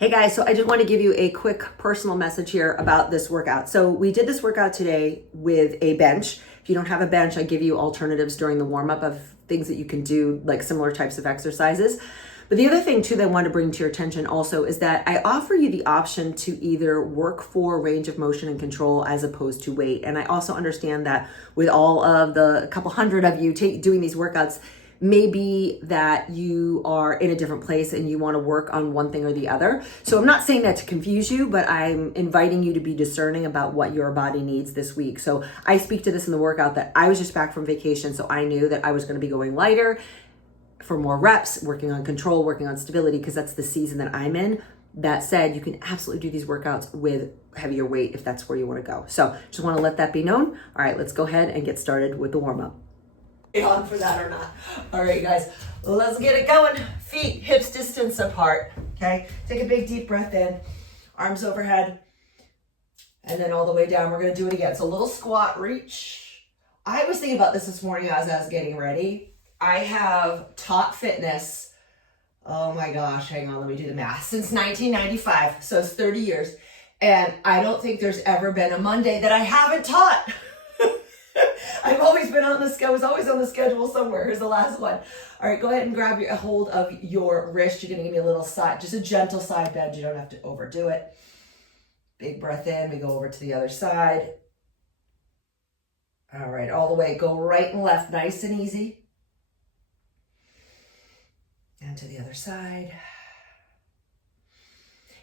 Hey guys, so I just want to give you a quick personal message here about this workout. So we did this workout today with a bench. If you don't have a bench, I give you alternatives during the warm-up of things that you can do, like similar types of exercises. But the other thing too that I want to bring to your attention also is that I offer you the option to either work for range of motion and control as opposed to weight. And I also understand that with all of the couple hundred of you doing these workouts, maybe that you are in a different place and you want to work on one thing or the other. So I'm not saying that to confuse you, but I'm inviting you to be discerning about what your body needs this week. So I speak to this in the workout that I was just back from vacation, so I knew that I was going to be going lighter for more reps, working on control, working on stability, because that's the season that I'm in. That said, you can absolutely do these workouts with heavier weight if that's where you want to go. So just want to let that be known. All right, let's go ahead and get started with the warm-up. On for that or not. All right, guys, let's get it going. Feet, hips distance apart, okay? Take a big deep breath in, arms overhead, and then all the way down. We're gonna do it again. So a little squat reach. I was thinking about this morning as I was getting ready. I have taught fitness, oh my gosh, hang on, let me do the math, since 1995, so it's 30 years. And I don't think there's ever been a Monday that I haven't taught. I've always been on the schedule, was always on the schedule somewhere. Here's the last one. All right, go ahead and grab a hold of your wrist. You're gonna give me a little side, just a gentle side bend. You don't have to overdo it. Big breath in, we go over to the other side. All right, all the way, go right and left, nice and easy. And to the other side.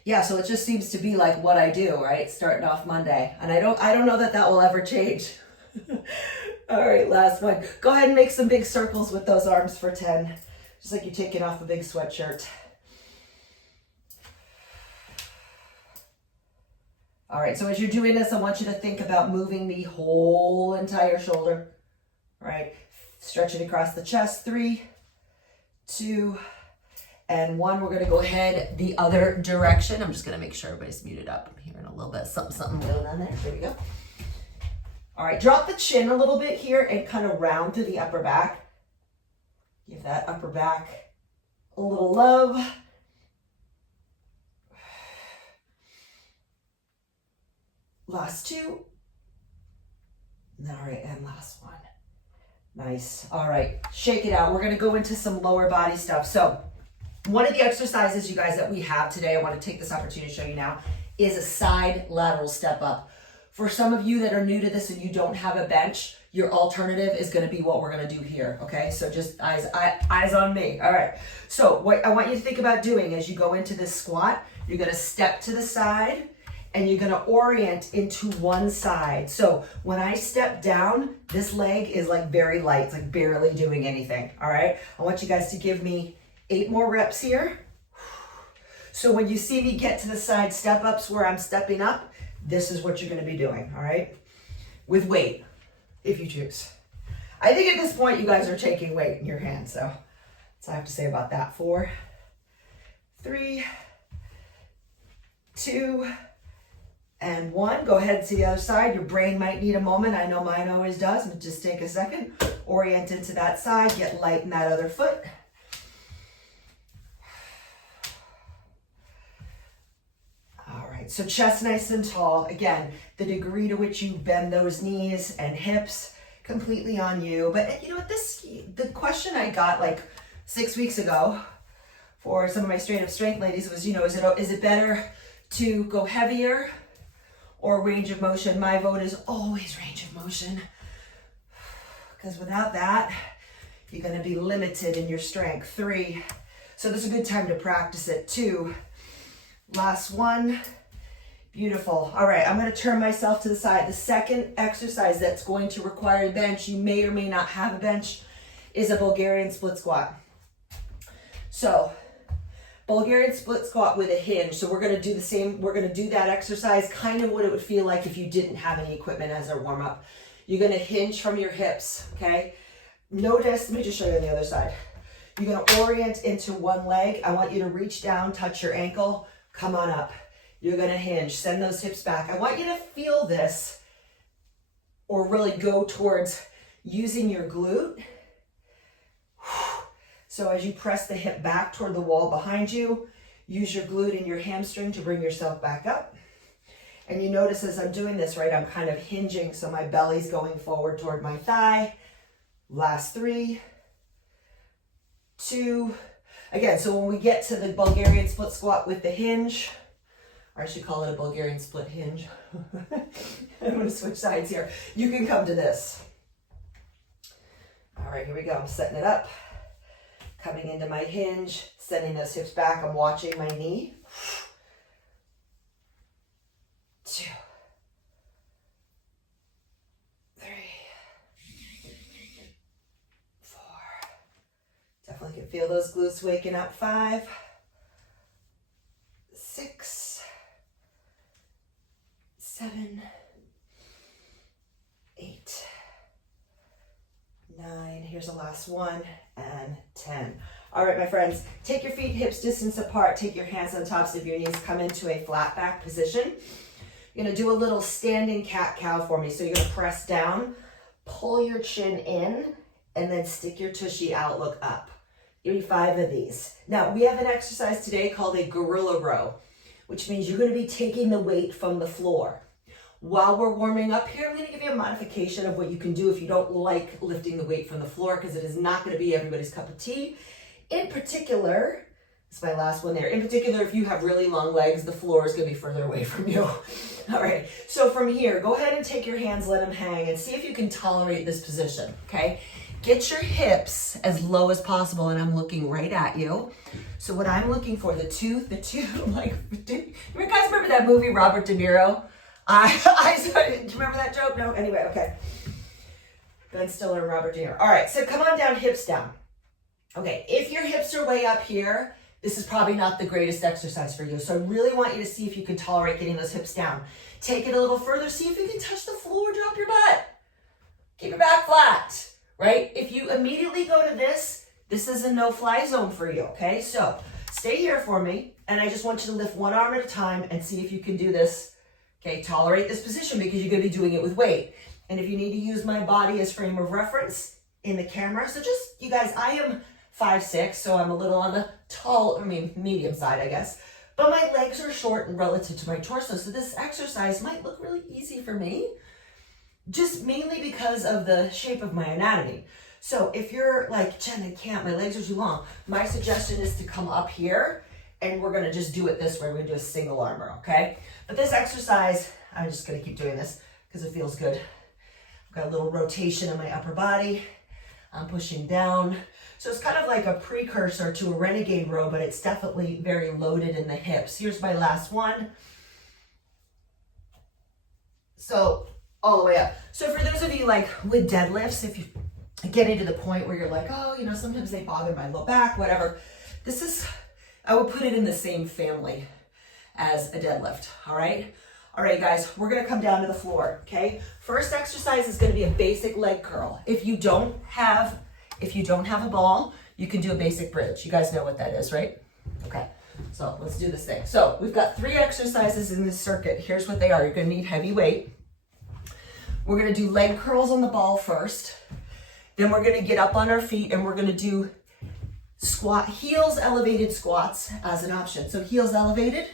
Yeah, so it just seems to be like what I do, right? Starting off Monday. And I don't know that will ever change. All right, last one. Go ahead and make some big circles with those arms for 10, just like you're taking off a big sweatshirt. All right, so as you're doing this, I want you to think about moving the whole entire shoulder, right? Stretch it across the chest. 3, 2, and 1. We're gonna go ahead the other direction. I'm just gonna make sure everybody's muted up. I'm hearing a little bit something going on there. There we go. All right, drop the chin a little bit here and kind of round through the upper back. Give that upper back a little love. Last 2. All right, and last one. Nice. All right, shake it out. We're gonna go into some lower body stuff. So one of the exercises, you guys, that we have today, I wanna take this opportunity to show you now, is a side lateral step up. For some of you that are new to this and you don't have a bench, your alternative is gonna be what we're gonna do here, okay? So just eyes on me, all right. So what I want you to think about doing as you go into this squat, you're gonna step to the side and you're gonna orient into one side. So when I step down, this leg is like very light, it's like barely doing anything, all right? I want you guys to give me 8 more reps here. So when you see me get to the side step ups where I'm stepping up, this is what you're gonna be doing, all right? With weight, if you choose. I think at this point, you guys are taking weight in your hand, so that's all I have to say about that. 4, 3, 2, and 1. Go ahead to the other side. Your brain might need a moment. I know mine always does, but just take a second. Orient into that side, get light in that other foot. So chest nice and tall. Again, the degree to which you bend those knees and hips, completely on you. But you know what, the question I got like 6 weeks ago for some of my straight up strength ladies was, is it better to go heavier or range of motion? My vote is always range of motion. Because without that, you're gonna be limited in your strength. 3, so this is a good time to practice it. 2, last 1. Beautiful. All right, I'm going to turn myself to the side. The second exercise that's going to require a bench, you may or may not have a bench, is a Bulgarian split squat. So, Bulgarian split squat with a hinge. So we're going to do the same. We're going to do that exercise, kind of what it would feel like if you didn't have any equipment as a warm-up. You're going to hinge from your hips, okay? Notice, let me just show you on the other side. You're going to orient into one leg. I want you to reach down, touch your ankle, come on up. You're gonna hinge, send those hips back. I want you to feel this or really go towards using your glute. So as you press the hip back toward the wall behind you, Use your glute and your hamstring to bring yourself back up. And you notice as I'm doing this, right, I'm kind of hinging, so my belly's going forward toward my thigh. Last 3, 2. Again, so when we get to the Bulgarian split squat with the hinge, or I should call it a Bulgarian split hinge. I'm going to switch sides here. You can come to this. All right, here we go. I'm setting it up. Coming into my hinge, sending those hips back. I'm watching my knee. 2, 3, 4. Definitely can feel those glutes waking up. 5, 6, 7, 8, 9. Here's the last 1, and 10. All right, my friends, take your feet hips distance apart. Take your hands on tops of your knees. Come into a flat back position. You're gonna do a little standing cat-cow for me. So you're gonna press down, pull your chin in, and then stick your tushy out, look up. Give me 5 of these. Now, we have an exercise today called a gorilla row, which means you're gonna be taking the weight from the floor. While we're warming up here, I'm gonna give you a modification of what you can do if you don't like lifting the weight from the floor, because it is not gonna be everybody's cup of tea. In particular, it's my last one there. In particular, if you have really long legs, the floor is gonna be further away from you. All right, so from here, go ahead and take your hands, let them hang, and see if you can tolerate this position, okay? Get your hips as low as possible, and I'm looking right at you. So what I'm looking for, the two, like, do you guys remember that movie, Robert De Niro? Do you remember that joke? No? Anyway, okay. Ben Stiller and Robert De Niro. All right, so come on down, hips down. Okay, if your hips are way up here, this is probably not the greatest exercise for you. So I really want you to see if you can tolerate getting those hips down. Take it a little further. See if you can touch the floor, drop your butt. Keep your back flat, right? If you immediately go to this is a no-fly zone for you, okay? So stay here for me, and I just want you to lift one arm at a time and see if you can do this, okay? Tolerate this position because you're gonna be doing it with weight. And if you need to use my body as frame of reference in the camera, so just, you guys, I am 5'6", so I'm a little on the medium side, I guess. But my legs are short and relative to my torso, so this exercise might look really easy for me, just mainly because of the shape of my anatomy. So if you're like, Jen, I can't, my legs are too long, my suggestion is to come up here, and we're gonna just do it this way. We're gonna do a single arm row, okay? But this exercise, I'm just gonna keep doing this because it feels good. I've got a little rotation in my upper body. I'm pushing down. So it's kind of like a precursor to a renegade row, but it's definitely very loaded in the hips. Here's my last one. So all the way up. So for those of you like with deadlifts, if you get into the point where you're like, oh, you know, sometimes they bother my low back, whatever. This is, I would put it in the same family as a deadlift, all right? All right, guys, we're gonna come down to the floor, okay? First exercise is gonna be a basic leg curl. If you don't have a ball, you can do a basic bridge. You guys know what that is, right? Okay, so let's do this thing. So we've got 3 exercises in this circuit. Here's what they are. You're gonna need heavy weight. We're gonna do leg curls on the ball first. Then we're gonna get up on our feet and we're gonna do heels elevated squats as an option. So heels elevated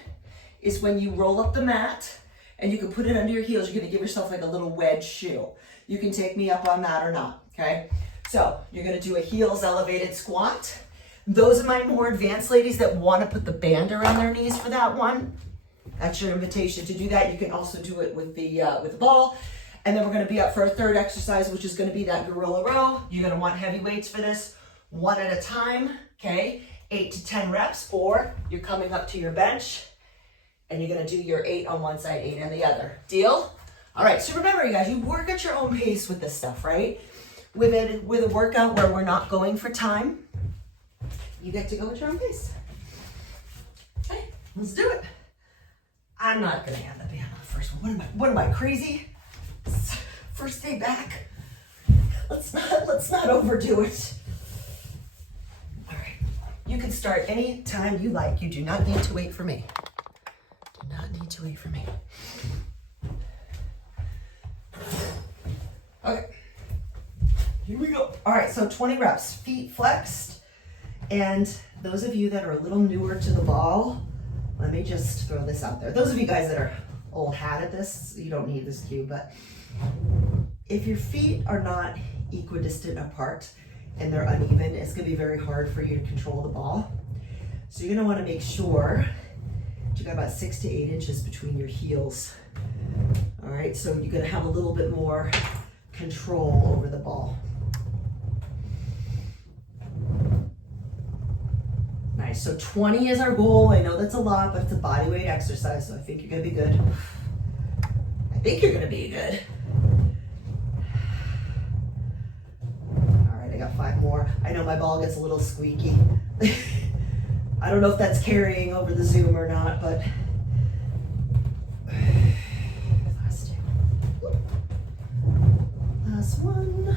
is when you roll up the mat and you can put it under your heels. You're gonna give yourself like a little wedge shoe. You can take me up on that or not, okay? So you're gonna do a heels elevated squat. Those are my more advanced ladies that wanna put the band around their knees for that one. That's your invitation to do that. You can also do it with the ball. And then we're gonna be up for a third exercise, which is gonna be that gorilla row. You're gonna want heavy weights for this, 1 at a time, okay? 8 to 10 reps, or you're coming up to your bench and you're gonna do your 8 on one side, 8 on the other. Deal? All right, so remember you guys, you work at your own pace with this stuff, right? With a workout where we're not going for time, you get to go at your own pace. Okay, let's do it. I'm not gonna have that be on the first one. What am I, crazy? First day back. Let's not overdo it. All right, you can start any time you like. You do not need to wait for me. Do not need to wait for me. Okay, here we go. All right, so 20 reps, feet flexed And those of you that are a little newer to the ball, let me just throw this out there. Those of you guys that are old hat at this, you don't need this cue, but if your feet are not equidistant apart and they're uneven, it's gonna be very hard for you to control the ball. So you're gonna wanna make sure that you got about 6 to 8 inches between your heels. All right, so you're gonna have a little bit more control over the ball. Nice, so 20 is our goal. I know that's a lot, but it's a body weight exercise, so I think you're gonna be good. I think you're gonna be good. All right, I got 5 more. I know my ball gets a little squeaky. I don't know if that's carrying over the Zoom or not, but last 2. Last one.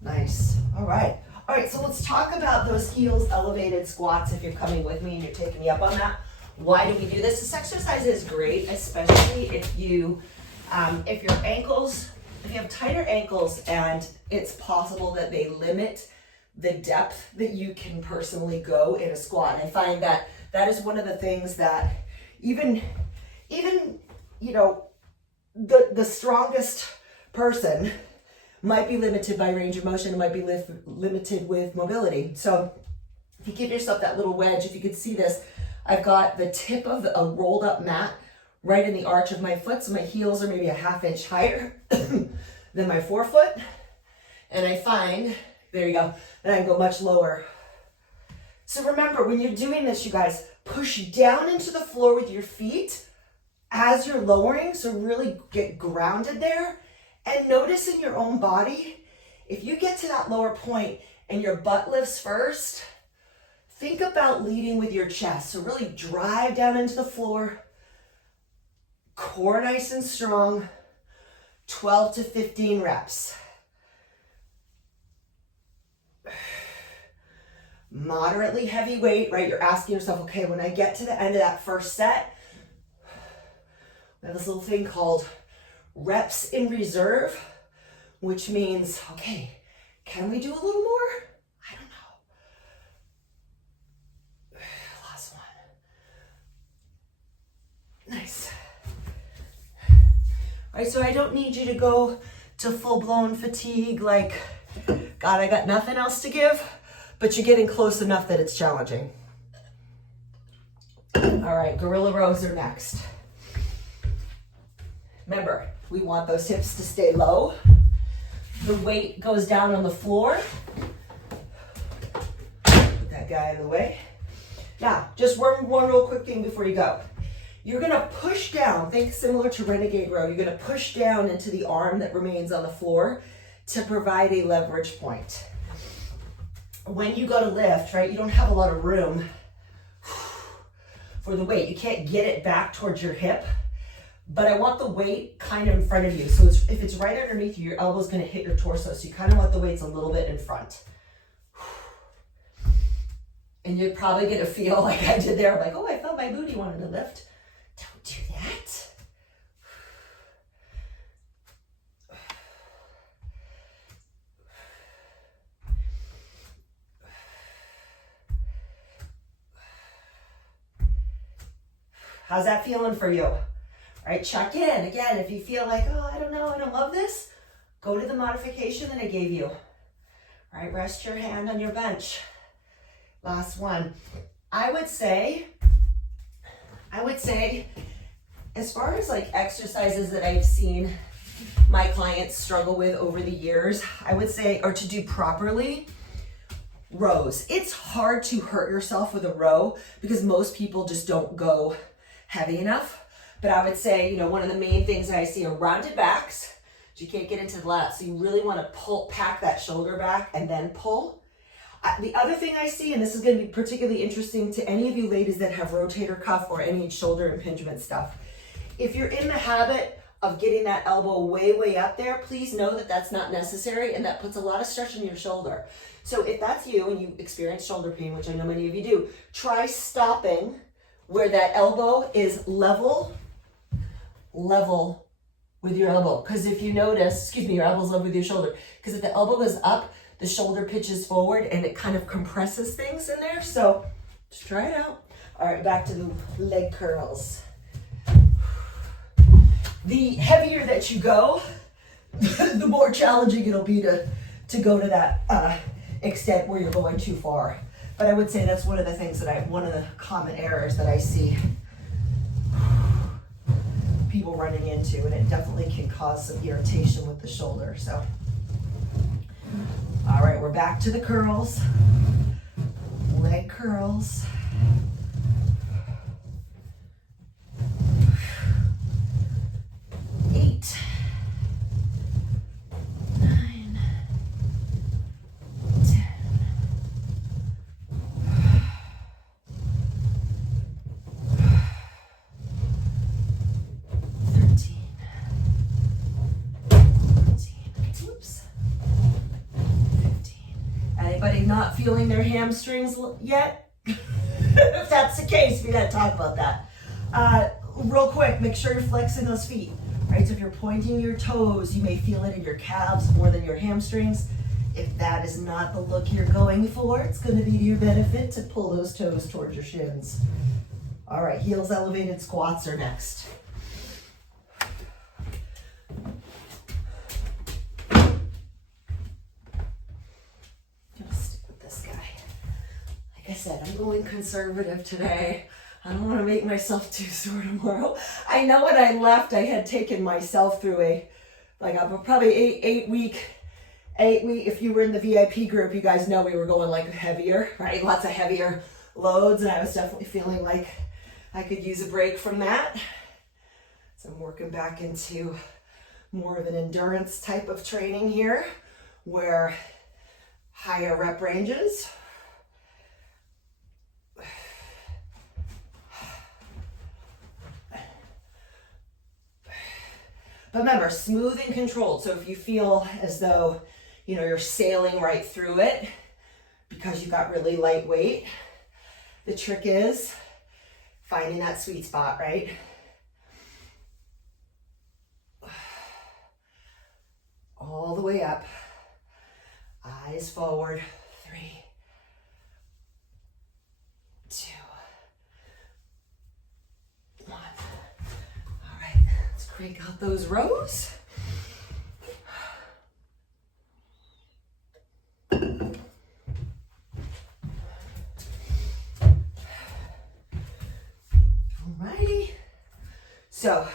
Nice, all right. All right, so let's talk about those heels elevated squats if you're coming with me and you're taking me up on that. Why do we do this? This exercise is great, especially if you, if your ankles, if you have tighter ankles and it's possible that they limit the depth that you can personally go in a squat. And I find that that is one of the things that even you know, the strongest person might be limited by range of motion, might be limited with mobility. So if you give yourself that little wedge, if you could see this, I've got the tip of a rolled up mat right in the arch of my foot. So my heels are maybe a 1/2 inch higher than my forefoot. And I find, there you go, and I can go much lower. So remember, when you're doing this, you guys, push down into the floor with your feet as you're lowering. So really get grounded there. And notice in your own body, if you get to that lower point and your butt lifts first, think about leading with your chest. So really drive down into the floor, core nice and strong, 12 to 15 reps. Moderately heavy weight, right? You're asking yourself, okay, when I get to the end of that first set, we have this little thing called reps in reserve, which means, okay, can we do a little more? I don't know. Last one. Nice. All right, so I don't need you to go to full-blown fatigue, like, God, I got nothing else to give, but you're getting close enough that it's challenging. All right, gorilla rows are next. Remember, we want those hips to stay low. The weight goes down on the floor. Put that guy out of the way. Now, just one real quick thing before you go. You're gonna push down, think similar to Renegade Row, you're gonna push down into the arm that remains on the floor to provide a leverage point. When you go to lift, right, you don't have a lot of room for the weight. You can't get it back towards your hip. But I want the weight kind of in front of you. So if it's right underneath you, your elbow's gonna hit your torso. So you kind of want the weights a little bit in front. And you're probably gonna feel like I did there, like, oh, I felt my booty wanted to lift. Don't do that. How's that feeling for you? All right, check in. Again, if you feel like, oh, I don't know, I don't love this, go to the modification that I gave you. All right, rest your hand on your bench. Last one. I would say, as far as like exercises that I've seen my clients struggle with over the years, I would say, or to do properly, rows. It's hard to hurt yourself with a row because most people just don't go heavy enough. But I would say, you know, one of the main things that I see are rounded backs. So you can't get into the lats. So you really want to pack that shoulder back and then pull. The other thing I see, and this is going to be particularly interesting to any of you ladies that have rotator cuff or any shoulder impingement stuff. If you're in the habit of getting that elbow way, way up there, please know that that's not necessary and that puts a lot of stress on your shoulder. So if that's you and you experience shoulder pain, which I know many of you do, try stopping where that elbow is level with your elbow. Because if you notice, your elbow's level with your shoulder. Because if the elbow goes up, the shoulder pitches forward and it kind of compresses things in there. So just try it out. All right, back to the leg curls. The heavier that you go, the more challenging it'll be to go to that extent where you're going too far. But I would say that's one of the things that one of the common errors that I see people running into, and it definitely can cause some irritation with the shoulder. So, all right, we're back to the curls, leg curls. 8, 9, 10, 13, 14, oops, 15. Anybody not feeling their hamstrings yet? If that's the case, we gotta talk about that. Real quick, make sure you're flexing those feet. Right, so if you're pointing your toes, you may feel it in your calves more than your hamstrings. If that is not the look you're going for, it's going to be to your benefit to pull those toes towards your shins. All right, heels elevated squats are next. Gonna stick with this guy. Like I said, I'm going conservative today. I don't want to make myself too sore tomorrow. I know when I left, I had taken myself through a probably eight week. If you were in the VIP group, you guys know we were going like heavier, right? Lots of heavier loads, and I was definitely feeling like I could use a break from that. So I'm working back into more of an endurance type of training here, where higher rep ranges. But remember, smooth and controlled. So if you feel as though, you're sailing right through it because you got really lightweight, the trick is finding that sweet spot, right? All the way up, eyes forward, 3, 2, 1. Crank out those rows. Alrighty. So,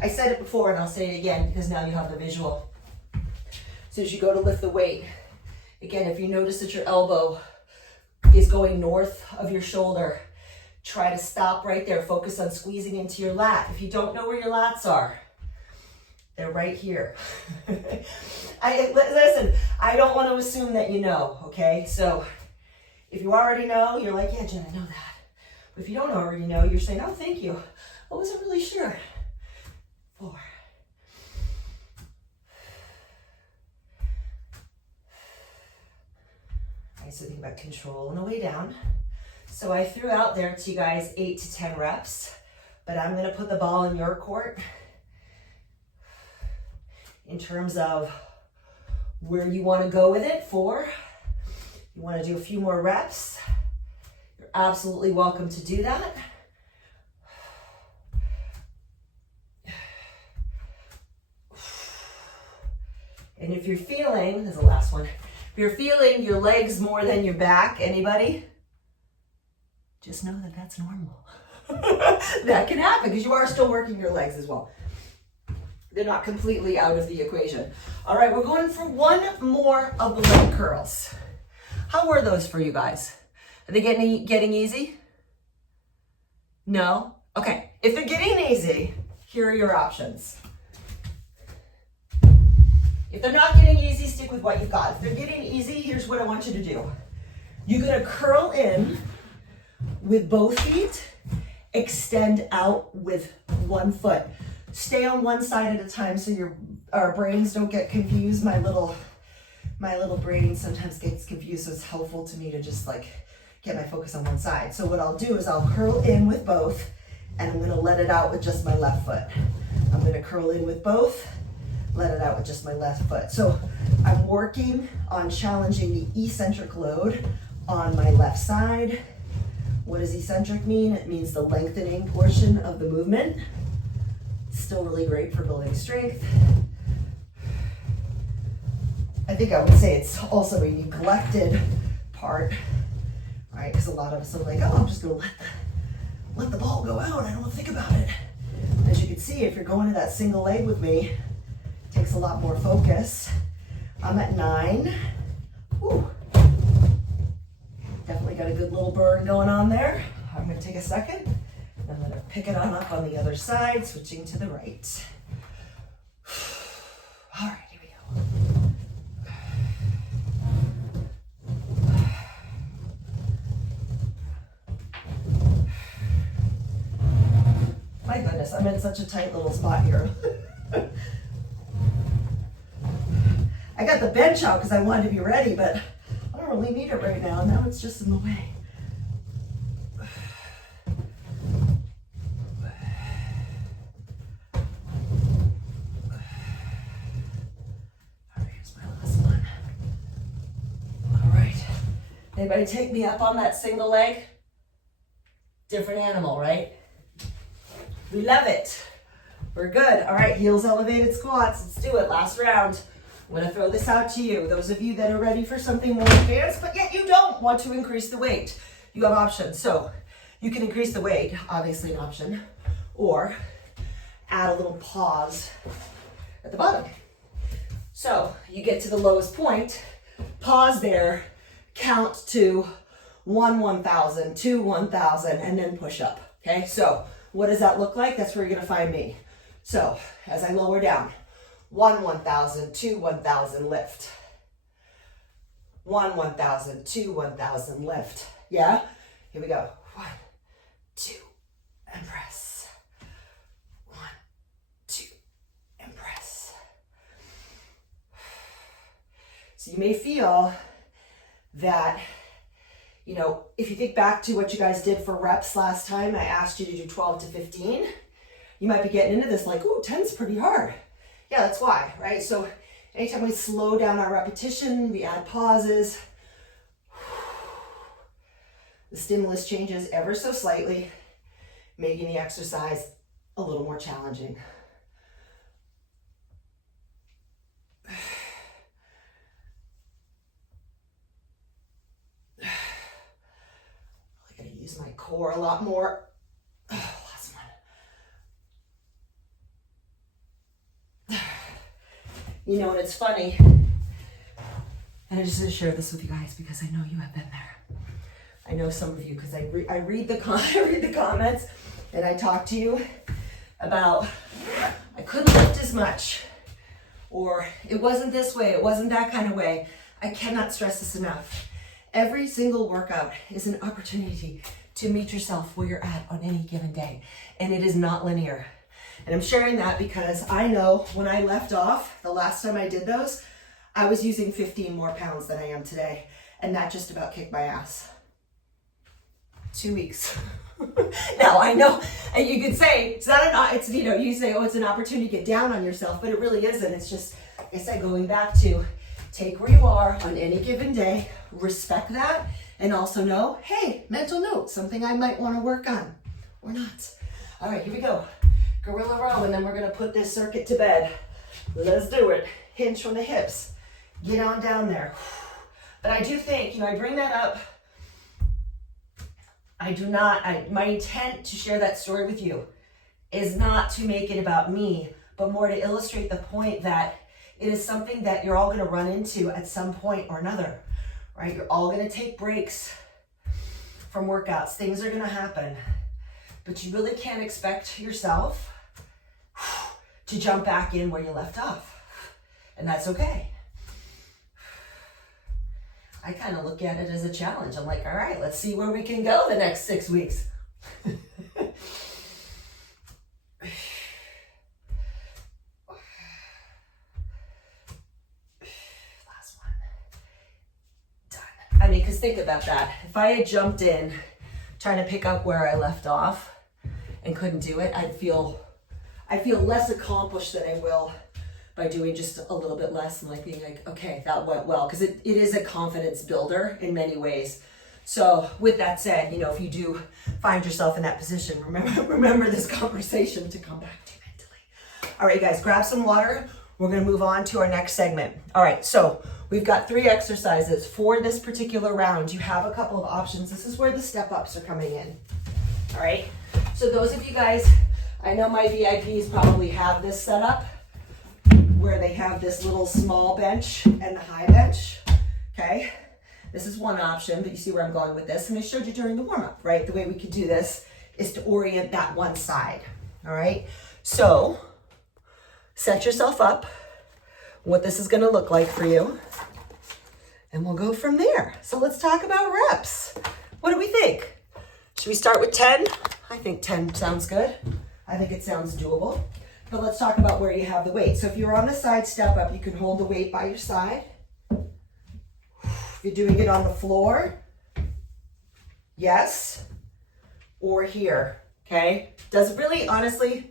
I said it before and I'll say it again because now you have the visual. So as you go to lift the weight, again, if you notice that your elbow is going north of your shoulder, try to stop right there. Focus on squeezing into your lat. If you don't know where your lats are, they're right here. Listen, I don't want to assume that you know, okay? So if you already know, you're like, yeah, Jen, I know that. But if you don't already know, you're saying, oh, thank you. I wasn't really sure. 4. All right, so think about control on the way down. So I threw out there to you guys 8 to 10 reps, but I'm going to put the ball in your court in terms of where you want to go with it. 4, you want to do a few more reps, you're absolutely welcome to do that. And if you're feeling, this is the last one, if you're feeling your legs more than your back, anybody? Just know that that's normal. That can happen because you are still working your legs as well. They're not completely out of the equation. All right, we're going for one more of the leg curls. How were those for you guys? Are they getting easy? No? Okay, if they're getting easy, here are your options. If they're not getting easy, stick with what you've got. If they're getting easy, here's what I want you to do. You're gonna curl in with both feet, extend out with one foot. Stay on one side at a time so our brains don't get confused. My little brain sometimes gets confused, so it's helpful to me to just get my focus on one side. So what I'll do is I'll curl in with both, and I'm gonna let it out with just my left foot. I'm gonna curl in with both, let it out with just my left foot. So I'm working on challenging the eccentric load on my left side. What does eccentric mean? It means the lengthening portion of the movement. Still really great for building strength. I think I would say it's also a neglected part, right? Because a lot of us are like, oh, I'm just gonna let the ball go out. I don't want to think about it. As you can see, if you're going to that single leg with me, it takes a lot more focus. I'm at 9. Whew. Definitely got a good little burn going on there. I'm gonna take a second. I'm gonna pick it on up on the other side, switching to the right. All right, here we go. My goodness, I'm in such a tight little spot here. I got the bench out because I wanted to be ready, but I don't really need it right now. Now it's just in the way. All right, here's my last one. All right. Anybody take me up on that single leg? Different animal, right? We love it. We're good. All right, heels elevated squats. Let's do it. Last round. I'm going to throw this out to you. Those of you that are ready for something more advanced, but yet you don't want to increase the weight, you have options. So you can increase the weight, obviously an option, or add a little pause at the bottom. So you get to the lowest point, pause there, count to 1,000, 2, 1,000, and then push up. Okay, so what does that look like? That's where you're going to find me. So as I lower down, 1,000, 2, 1,000, lift. 1,000, 2, 1,000, lift. Yeah? Here we go. 1, 2, and press. 1, 2, and press. So you may feel that, you know, if you think back to what you guys did for reps last time, I asked you to do 12 to 15. You might be getting into this like, ooh, 10's pretty hard. Yeah, that's why, right? So anytime we slow down our repetition, we add pauses, the stimulus changes ever so slightly, making the exercise a little more challenging. I gotta use my core a lot more. Last one. You know, and it's funny, and I just want to share this with you guys because I know you have been there. I know some of you because I read the comments, and I talk to you about I couldn't lift as much, or it wasn't this way, it wasn't that kind of way. I cannot stress this enough. Every single workout is an opportunity to meet yourself where you're at on any given day, and it is not linear. And I'm sharing that because I know when I left off, the last time I did those, I was using 15 more pounds than I am today. And that just about kicked my ass. 2 weeks. Now I know, and you could say, it's not it's, you know, you say, oh, it's an opportunity to get down on yourself, but it really isn't. It's just, like I said, going back to take where you are on any given day, respect that, and also know, hey, mental note, something I might want to work on or not. All right, here we go. Gorilla row, and then we're gonna put this circuit to bed. Let's do it. Hinge from the hips. Get on down there. But I do think, you know, I bring that up. My intent to share that story with you is not to make it about me, but more to illustrate the point that it is something that you're all gonna run into at some point or another, right? You're all gonna take breaks from workouts. Things are gonna happen. But you really can't expect yourself to jump back in where you left off. And that's okay. I kind of look at it as a challenge. I'm like, all right, let's see where we can go the next 6 weeks. Last one. Done. I mean, because think about that. If I had jumped in trying to pick up where I left off and couldn't do it, I'd feel less accomplished than I will by doing just a little bit less and like being like, okay, that went well. Because it is a confidence builder in many ways. So with that said, you know, if you do find yourself in that position, remember this conversation to come back to mentally. All right, guys, grab some water. We're going to move on to our next segment. All right, so we've got 3 exercises for this particular round. You have a couple of options. This is where the step ups are coming in. All right, so those of you guys, I know my VIPs probably have this set up where they have this little small bench and the high bench, okay? This is one option, but you see where I'm going with this. And I showed you during the warm-up, right? The way we could do this is to orient that one side, all right? So set yourself up, what this is gonna look like for you, and we'll go from there. So let's talk about reps. What do we think? Should we start with 10? I think 10 sounds good. I think it sounds doable. But let's talk about where you have the weight. So if you're on the side step up, you can hold the weight by your side. If you're doing it on the floor, yes, or here, okay? Does really, honestly,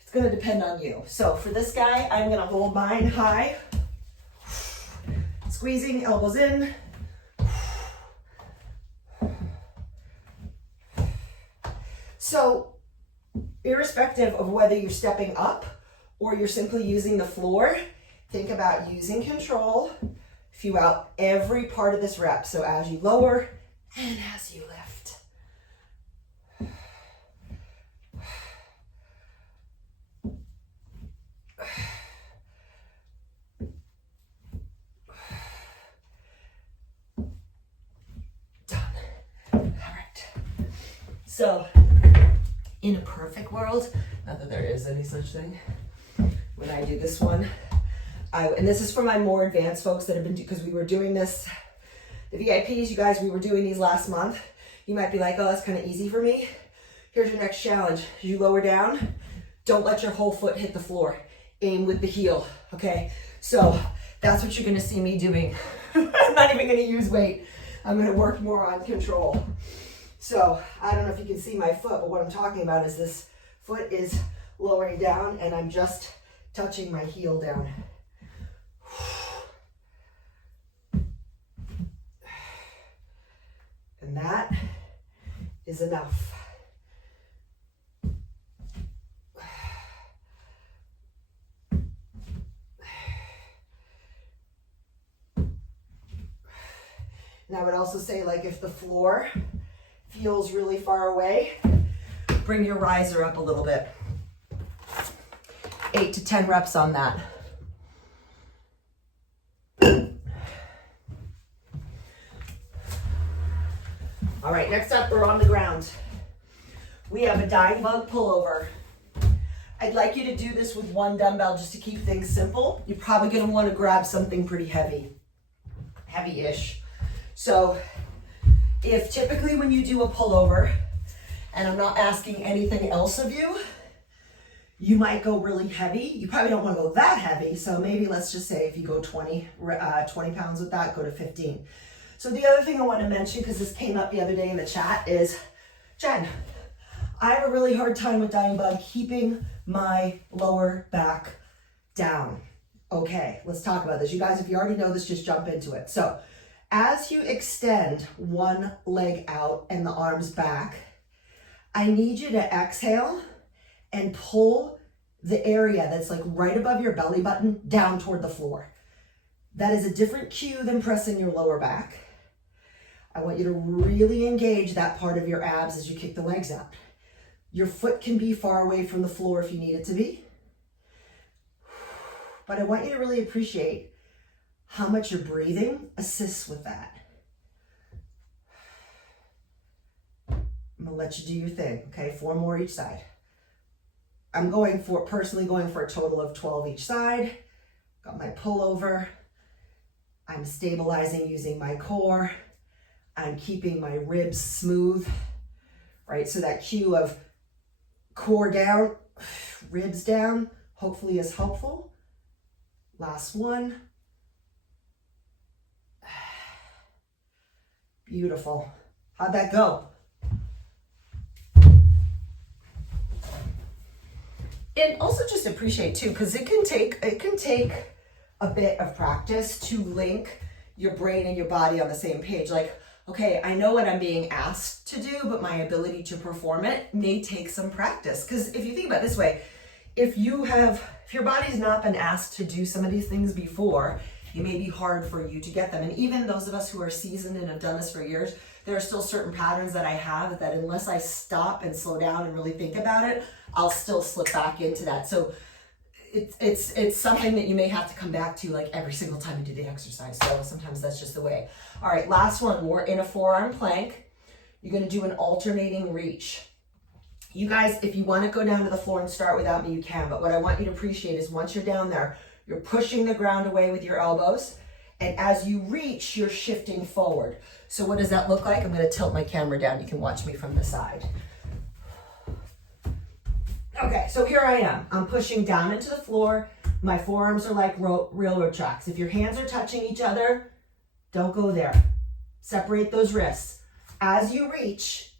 it's gonna depend on you. So for this guy, I'm gonna hold mine high, squeezing, elbows in. So irrespective of whether you're stepping up or you're simply using the floor, think about using control throughout every part of this rep. So as you lower and as you lift. Done. All right. So in a perfect world, not that there is any such thing, when I do this one, and this is for my more advanced folks that have been, because we were doing this, the VIPs, you guys, we were doing these last month. You might be like, oh, that's kind of easy for me. Here's your next challenge. As you lower down, don't let your whole foot hit the floor. Aim with the heel, okay? So that's what you're gonna see me doing. I'm not even gonna use weight. I'm gonna work more on control. So I don't know if you can see my foot, but what I'm talking about is this foot is lowering down and I'm just touching my heel down. And that is enough. And I would also say, like, if the floor feels really far away, bring your riser up a little bit. 8 to 10 reps on that. All right, next up, we're on the ground. We have a dying bug pullover. I'd like you to do this with one dumbbell just to keep things simple. You're probably gonna wanna grab something pretty heavy-ish. So if typically when you do a pullover, and I'm not asking anything else of you, you might go really heavy. You probably don't want to go that heavy. So maybe let's just say if you go 20 pounds with that, go to 15. So the other thing I want to mention, because this came up the other day in the chat, is, Jen, I have a really hard time with dying bug keeping my lower back down. Okay, let's talk about this. You guys, if you already know this, just jump into it. So as you extend one leg out and the arms back, I need you to exhale and pull the area that's like right above your belly button down toward the floor. That is a different cue than pressing your lower back. I want you to really engage that part of your abs as you kick the legs out. Your foot can be far away from the floor if you need it to be. But I want you to really appreciate how much your breathing assists with that. I'm gonna let you do your thing, okay? 4 more each side. I'm personally going for a total of 12 each side. Got my pullover. I'm stabilizing using my core. I'm keeping my ribs smooth, right? So that cue of core down, ribs down, hopefully is helpful. Last one. Beautiful. How'd that go? And also just appreciate too, because it can take a bit of practice to link your brain and your body on the same page. Like, okay, I know what I'm being asked to do, but my ability to perform it may take some practice. Because if you think about it this way, if your body's not been asked to do some of these things before, it may be hard for you to get them. And even those of us who are seasoned and have done this for years, there are still certain patterns that I have that unless I stop and slow down and really think about it, I'll still slip back into that. So it's something that you may have to come back to like every single time you do the exercise. So sometimes that's just the way. All right, last one. We're in a forearm plank. You're gonna do an alternating reach. You guys, if you wanna go down to the floor and start without me, you can. But what I want you to appreciate is once you're down there, you're pushing the ground away with your elbows. And as you reach, you're shifting forward. So what does that look like? I'm gonna tilt my camera down. You can watch me from the side. Okay, so here I am. I'm pushing down into the floor. My forearms are like railroad tracks. If your hands are touching each other, don't go there. Separate those wrists. As you reach,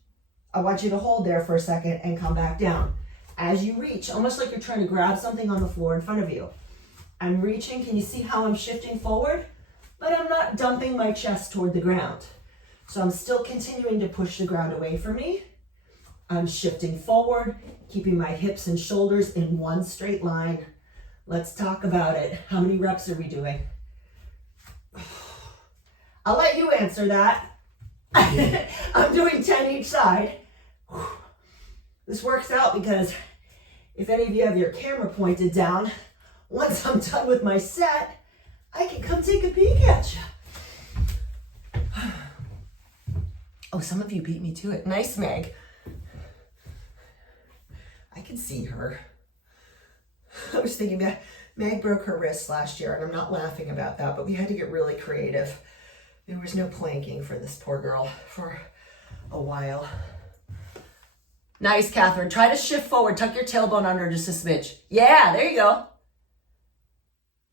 I want you to hold there for a second and come back down. As you reach, almost like you're trying to grab something on the floor in front of you. I'm reaching. Can you see how I'm shifting forward? But I'm not dumping my chest toward the ground. So I'm still continuing to push the ground away from me. I'm shifting forward, keeping my hips and shoulders in one straight line. Let's talk about it. How many reps are we doing? I'll let you answer that. I'm doing 10 each side. This works out because if any of you have your camera pointed down, once I'm done with my set, I can come take a peek at you. Oh, some of you beat me to it. Nice, Meg. I can see her. I was thinking that Meg broke her wrist last year, and I'm not laughing about that, but we had to get really creative. There was no planking for this poor girl for a while. Nice, Catherine. Try to shift forward. Tuck your tailbone under just a smidge. Yeah, there you go.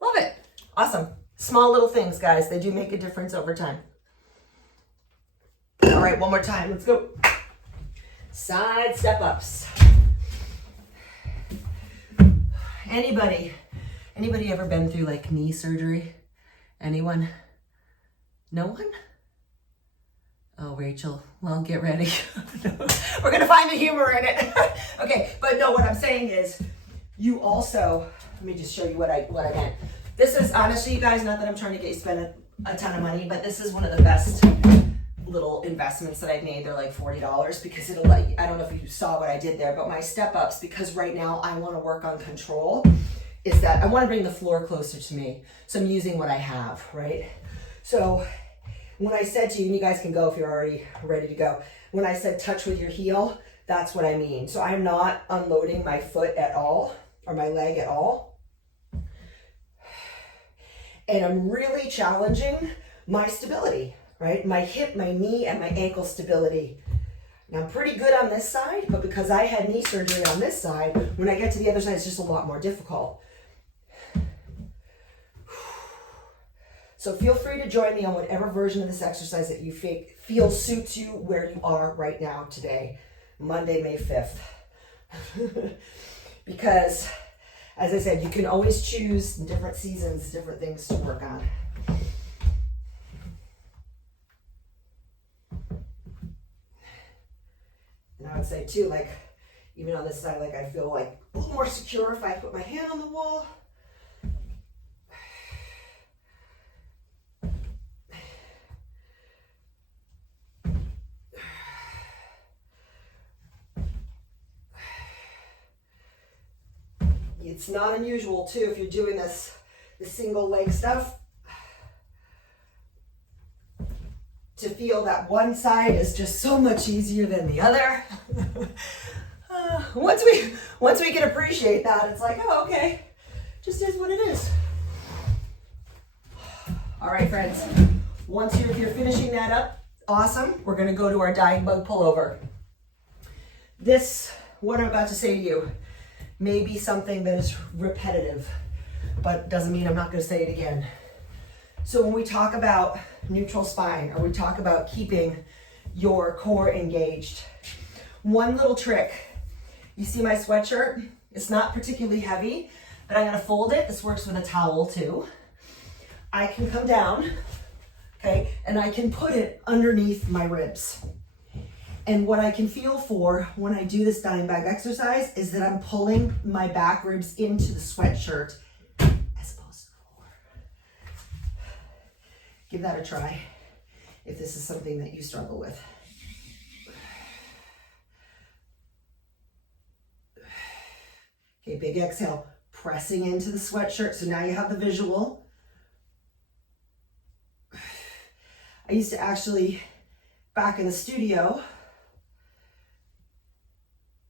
Love it. Awesome. Small little things, guys. They do make a difference over time. All right, one more time. Let's go. Side step ups. Anybody ever been through like knee surgery? Anyone? No one? Oh, Rachel, well, get ready. We're gonna find the humor in it. Okay, but no, what I'm saying is you also, let me just show you what I meant. This is honestly, you guys, not that I'm trying to get you to spend a ton of money, but this is one of the best little investments that I've made. They're like $40 because it'll let you, I don't know if you saw what I did there, but my step ups, because right now I want to work on control, is that I want to bring the floor closer to me. So I'm using what I have, right? So when I said to you, and you guys can go if you're already ready to go, when I said touch with your heel, that's what I mean. So I'm not unloading my foot at all, or my leg at all. And I'm really challenging my stability, right? My hip, my knee, and my ankle stability. Now I'm pretty good on this side, but because I had knee surgery on this side, when I get to the other side, it's just a lot more difficult. So feel free to join me on whatever version of this exercise that you feel suits you where you are right now today, Monday, May 5th. Because, as I said, you can always choose in different seasons, different things to work on. And I would say too, like, even on this side, like I feel like a little more secure if I put my hand on the wall. It's not unusual too, if you're doing the single leg stuff, to feel that one side is just so much easier than the other. Once we can appreciate that, it's like, oh, okay, just is what it is. All right, friends, if you're finishing that up, awesome. We're gonna go to our dying bug pullover. This, what I'm about to say to you, may be something that is repetitive, but doesn't mean I'm not going to say it again. So when we talk about neutral spine, or we talk about keeping your core engaged, one little trick, you see my sweatshirt? It's not particularly heavy, but I'm gonna fold it. This works with a towel too. I can come down, okay, and I can put it underneath my ribs. And what I can feel for when I do this dying bag exercise is that I'm pulling my back ribs into the sweatshirt as opposed to the floor. Give that a try if this is something that you struggle with. Okay, big exhale, pressing into the sweatshirt. So now you have the visual. I used to actually, back in the studio,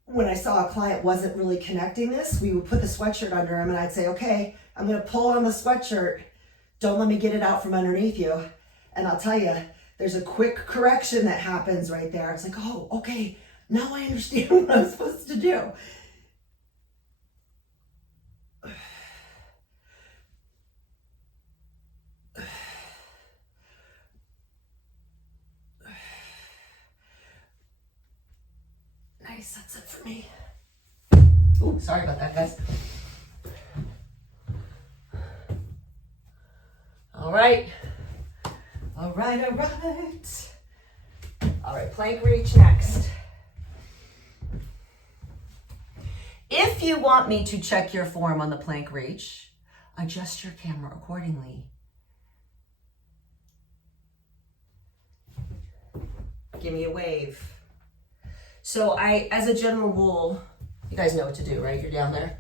when I saw a client wasn't really connecting this, we would put the sweatshirt under him and I'd say, okay, I'm gonna pull on the sweatshirt. Don't let me get it out from underneath you. And I'll tell you, there's a quick correction that happens right there. It's like, oh, okay, now I understand what I'm supposed to do. Nice, that's it for me. Ooh, sorry about that, guys. All right. All right, all right. All right, plank reach next. If you want me to check your form on the plank reach, adjust your camera accordingly. Give me a wave. So as a general rule, you guys know what to do, right? You're down there.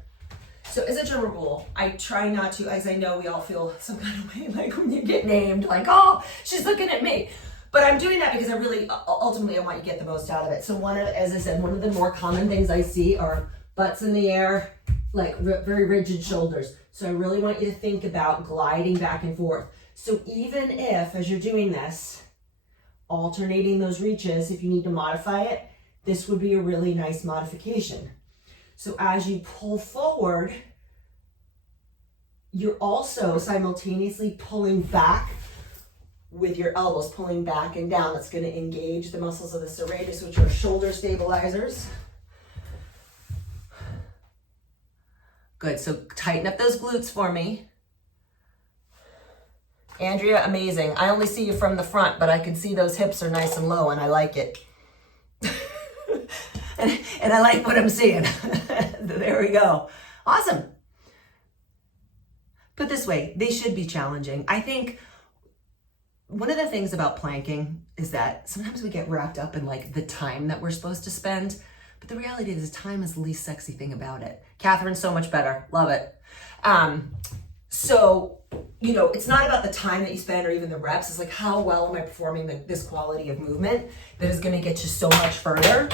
So as a general rule, I try not to, as I know we all feel some kind of way, like when you get named, like, oh, she's looking at me. But I'm doing that because I really, ultimately, I want you to get the most out of it. So as I said, one of the more common things I see are butts in the air, like very rigid shoulders. So I really want you to think about gliding back and forth. So even if, as you're doing this, alternating those reaches, if you need to modify it, this would be a really nice modification. So as you pull forward, you're also simultaneously pulling back with your elbows, pulling back and down. That's going to engage the muscles of the serratus, which are shoulder stabilizers. Good, so tighten up those glutes for me. Andrea, amazing. I only see you from the front, but I can see those hips are nice and low and I like it. and I like what I'm seeing. There we go. Awesome. Put this way, they should be challenging. I think one of the things about planking is that sometimes we get wrapped up in like the time that we're supposed to spend, but the reality is time is the least sexy thing about it. Catherine's so much better. Love it. So, you know, it's not about the time that you spend or even the reps. It's like, how well am I performing this quality of movement that is going to get you so much further.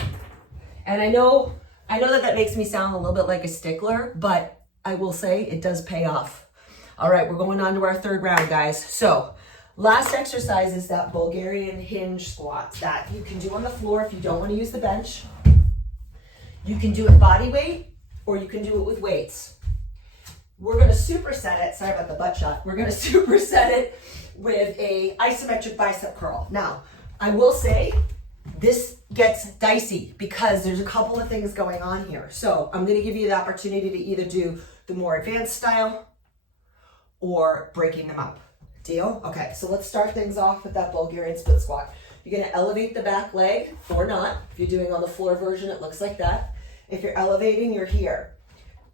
And I know that makes me sound a little bit like a stickler, but I will say it does pay off. All right, we're going on to our third round, guys. So last exercise is that Bulgarian hinge squat that you can do on the floor if you don't want to use the bench. You can do it body weight or you can do it with weights. We're going to superset it. Sorry about the butt shot. We're going to superset it with a isometric bicep curl. Now, I will say this gets dicey because there's a couple of things going on here. So I'm going to give you the opportunity to either do the more advanced style or breaking them up. Deal? Okay, so let's start things off with that Bulgarian split squat. You're going to elevate the back leg or not. If you're doing on the floor version, it looks like that. If you're elevating, you're here.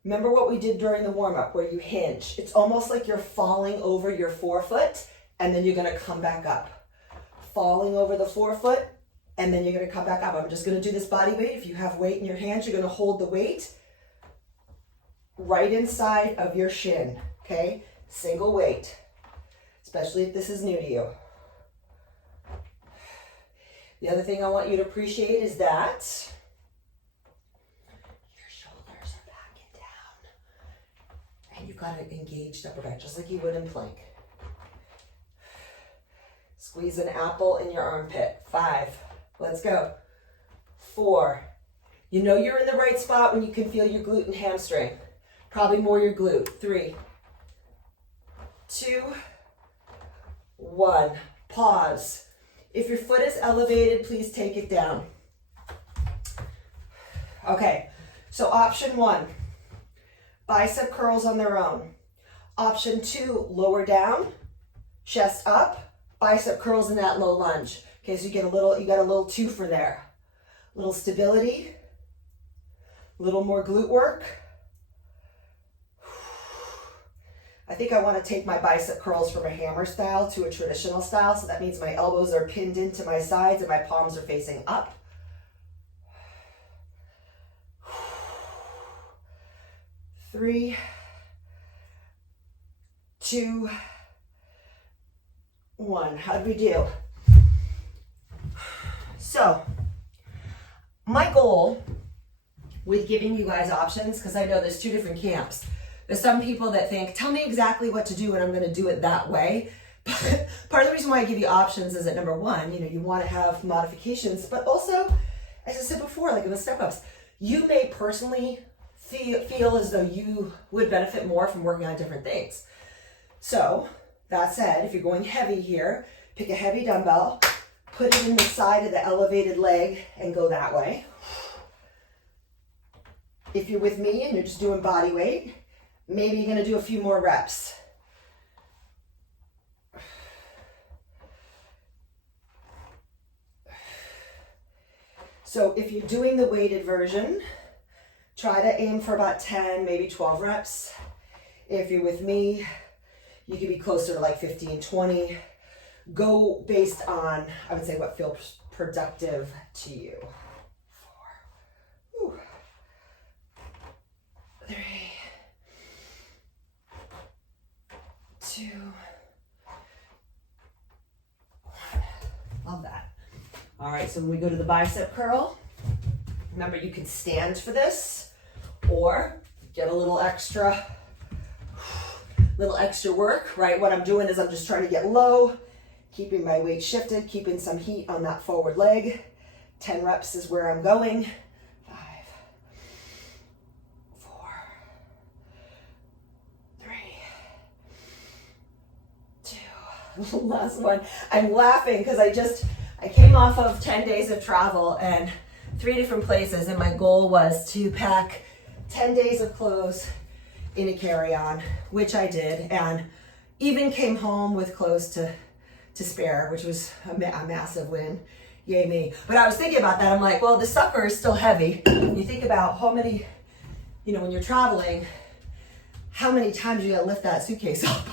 Remember what we did during the warm-up where you hinge. It's almost like you're falling over your forefoot and then you're going to come back up. Falling over the forefoot and then you're going to come back up. I'm just going to do this body weight. If you have weight in your hands, you're going to hold the weight right inside of your shin, okay? Single weight, especially if this is new to you. The other thing I want you to appreciate is that your shoulders are back and down. And you've got an engaged upper back, just like you would in plank. Squeeze an apple in your armpit. 5. Let's go. 4. You know you're in the right spot when you can feel your glute and hamstring. Probably more your glute. 3, 2, 1. Pause. If your foot is elevated, please take it down. Okay, so option 1. bicep curls on their own. Option 2, lower down, chest up, bicep curls in that low lunge. Okay, so you got a little twofer there. Little stability, little more glute work. I think I want to take my bicep curls from a hammer style to a traditional style. So that means my elbows are pinned into my sides and my palms are facing up. 3, 2, 1. How'd we do? So, my goal with giving you guys options, because I know there's two different camps. There's some people that think, tell me exactly what to do and I'm going to do it that way. But part of the reason why I give you options is that number one, you want to have modifications, but also, as I said before, like in the step-ups, you may personally feel as though you would benefit more from working on different things. So, that said, if you're going heavy here, pick a heavy dumbbell, put it in the side of the elevated leg and go that way. If you're with me and you're just doing body weight, maybe you're gonna do a few more reps. So if you're doing the weighted version, try to aim for about 10, maybe 12 reps. If you're with me, you could be closer to like 15, 20. Go based on, I would say, what feels productive to you. 4, 3, 2, 1. Love that. All right, so when we go to the bicep curl, remember you can stand for this or get a little extra work, right? What I'm doing is I'm just trying to get low, keeping my weight shifted, keeping some heat on that forward leg. 10 reps is where I'm going. 5, 4, 3, 2. Last one. I'm laughing because I came off of 10 days of travel and 3 different places, and my goal was to pack 10 days of clothes in a carry-on, which I did, and even came home with clothes to spare, which was a massive win. Yay me. But I was thinking about that. I'm like, well, the sucker is still heavy. You think about how many, when you're traveling, how many times you gotta lift that suitcase up.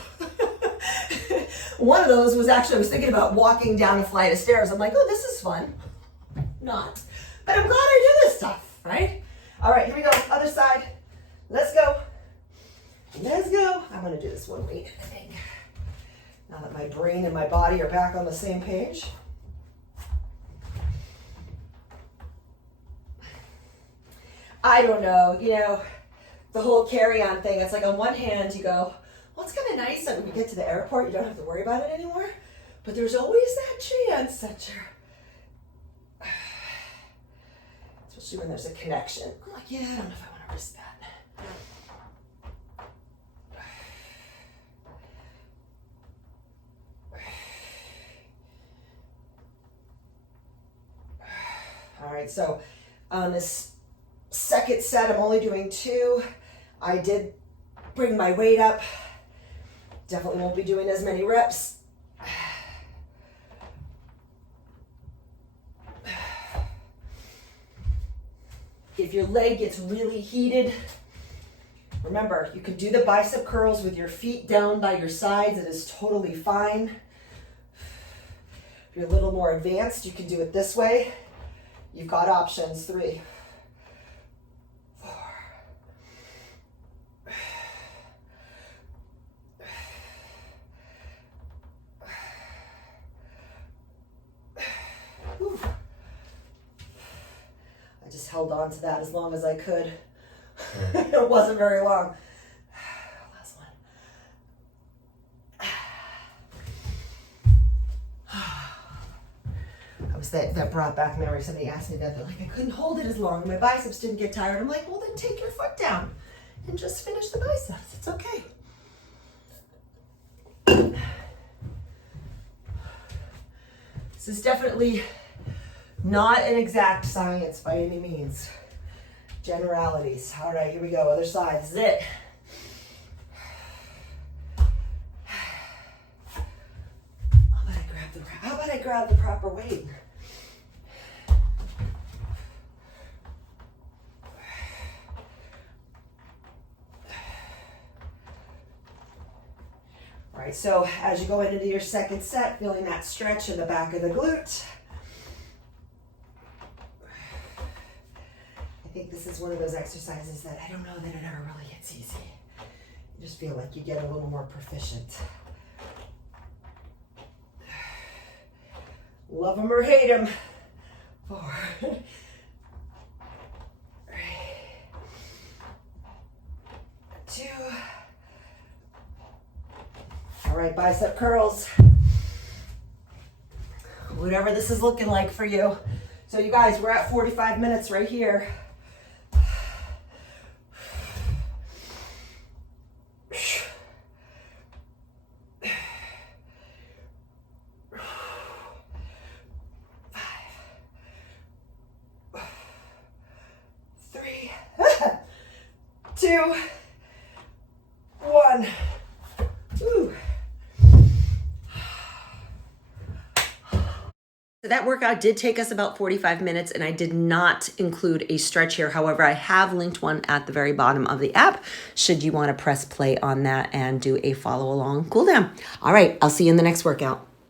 One of those was actually, I was thinking about walking down a flight of stairs. I'm like, oh, this is fun. Not. But I'm glad I do this stuff, right? All right, here we go. Other side. Let's go. Let's go. I'm gonna do this one weight, I think. Now that my brain and my body are back on the same page. I don't know, the whole carry-on thing, it's like on one hand you go, well, it's kind of nice that when you get to the airport, you don't have to worry about it anymore. But there's always that chance that you're, especially when there's a connection. I'm like, yeah, I don't know if I want to risk that. All right, so on this second set, I'm only doing 2. I did bring my weight up. Definitely won't be doing as many reps. If your leg gets really heated, remember, you can do the bicep curls with your feet down by your sides. It is totally fine. If you're a little more advanced, you can do it this way. You've got options. 3, 4. Whew. I just held on to that as long as I could. It wasn't very long. Last one. That brought back memory. Somebody asked me that. They're like, I couldn't hold it as long. My biceps didn't get tired. I'm like, well, then take your foot down and just finish the biceps. It's okay. This is definitely not an exact science by any means. Generalities. All right, here we go. Other side. This is it. to grab the proper weight. All right, so as you go into your second set, feeling that stretch in the back of the glute. I think this is one of those exercises that I don't know that it ever really gets easy. You just feel like you get a little more proficient. Love them or hate them. 4. 2. All right, bicep curls. Whatever this is looking like for you. So you guys, we're at 45 minutes right here. That workout did take us about 45 minutes, and I did not include a stretch here. However, I have linked one at the very bottom of the app should you want to press play on that and do a follow along cool down. All right, I'll see you in the next workout.